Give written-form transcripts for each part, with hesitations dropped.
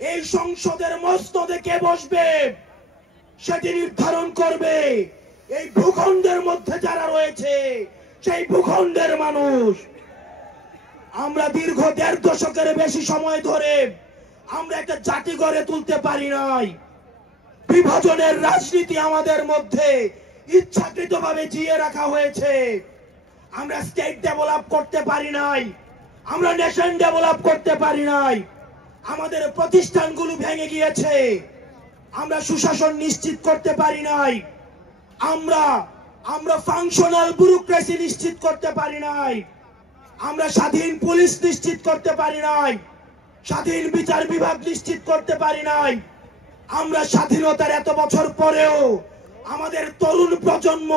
এই সংসদের মসনদে কে বসবে সেটি নির্ধারণ করবে এই ভূখণ্ডের মধ্যে যারা রয়েছে, সেই ভূখণ্ডের মানুষ। আমরা দীর্ঘ ১.৫ দশকের বেশি সময় ধরে আমরা একটা জাতি গড়ে তুলতে পারি নাই। বিভাজনের রাজনীতি আমাদের মধ্যে ইচ্ছাকৃতভাবে জিয়ে রাখা হয়েছে। আমরা স্টেট ডেভেলপ করতে পারি নাই, আমরা নেশন ডেভেলপ করতে পারি নাই। আমাদের প্রতিষ্ঠানগুলো ভেঙে গিয়েছে, আমরা সুশাসন নিশ্চিত করতে পারি নাই। আমরা ফাংশনাল ব্যুরোক্রেসি নিশ্চিত করতে পারি নাই। আমরা স্বাধীন পুলিশ নিশ্চিত করতে পারি নাই, স্বাধীন বিচার বিভাগ নিশ্চিত করতে পারি নাই। আমরা স্বাধীনতার এত বছর পরেও আমাদের তরুণ প্রজন্ম,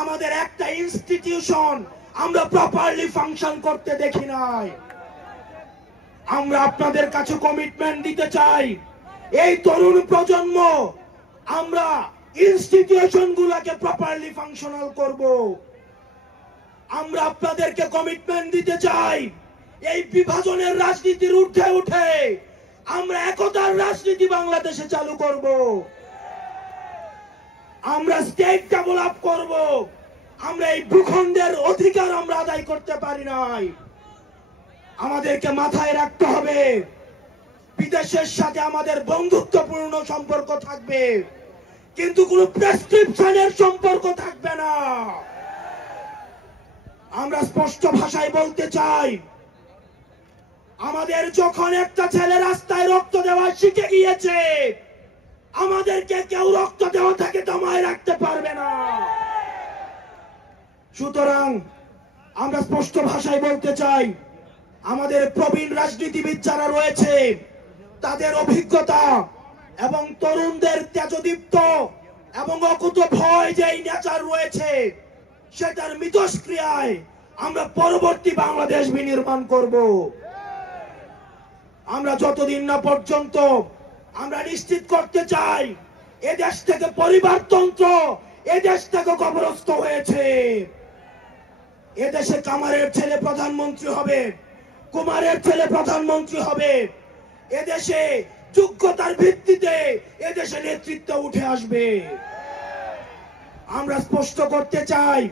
আমাদের একটা ইনস্টিটিউশন আমরা প্রপারলি ফাংশন করতে দেখি নাই। আমরা আপনাদের কাছে কমিটমেন্ট দিতে চাই, এই তরুণ প্রজন্ম আমরা ইনস্টিটিউশন গুলাকে প্রপারলি ফাংশনাল করব। আমরা আপনাদেরকে কমিটমেন্ট দিতে চাই, এই বিভাজনের রাজনীতির ঊর্ধ্বে উঠে আমরা একতার রাজনীতি বাংলাদেশে চালু করব। আমরা স্টেট ডেভেলপ করব। আমরা এই ভূখণ্ডের অধিকার আমরা আদায় করতে পারি নাই। আমাদেরকে মাথায় রাখতে হবে, বিদেশের সাথে আমাদের বন্ধুত্বপূর্ণ সম্পর্ক থাকবে, কিন্তু কোনো প্রেসক্রিপশনের সম্পর্ক থাকবে না। আমরা স্পষ্ট ভাষায় বলতে চাই, আমাদের যখন একটা ছেলে রাস্তায় রক্ত দেওয়া শিখে গিয়েছে, আমাদেরকে কেউ রক্ত দেওয়া থেকে দমায় রাখতে পারবে না। সুতরাং আমরা স্পষ্ট ভাষায় বলতে চাই, আমাদের প্রবীণ রাজনীতিবিদ যারা রয়েছে তাদের অভিজ্ঞতা এবং তরুণদের তেজদীপ্ত এবং অকুত ভয় যে নেচার রয়েছে, সেটার মিথস্ক্রিয়ায় আমরা পরবর্তী বাংলাদেশ বিনির্মাণ করব। আমরা যতদিন না পর্যন্ত আমরা নিশ্চিত করতে চাই এদেশ থেকে পরিবারতন্ত্র এদেশ থেকে কবরস্থ হয়েছে, এদেশে কামারের ছেলে প্রধানমন্ত্রী হবে, কুমারের ছেলে প্রধানমন্ত্রী হবে, এদেশে যোগ্যতার ভিত্তিতে এদেশে নেতৃত্ব উঠে আসবে। আমরা স্পষ্ট করতে চাই